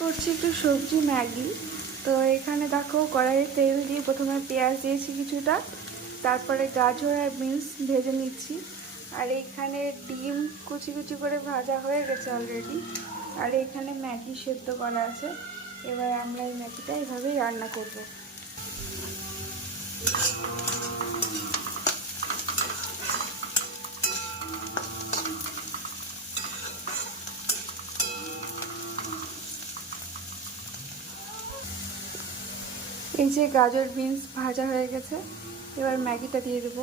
করছি একটু সবজি ম্যাগি। তো এখানে দেখো কড়াইয়ে তেল দিয়ে প্রথমে পেঁয়াজ দিয়েছি কিছুটা, তারপরে গাজর আর বিনস ভেজে নিচ্ছি। আর এইখানে ডিম কুচি কুচি করে ভাজা হয়ে গেছে অলরেডি। আর এইখানে ম্যাগি সেদ্ধ করা আছে। এবার আমরা এই ম্যাগিটা এইভাবেই রান্না করব। এই যে গাজর বিনস ভাজা হয়ে গেছে, এবার ম্যাগিটা দিয়ে দেবো।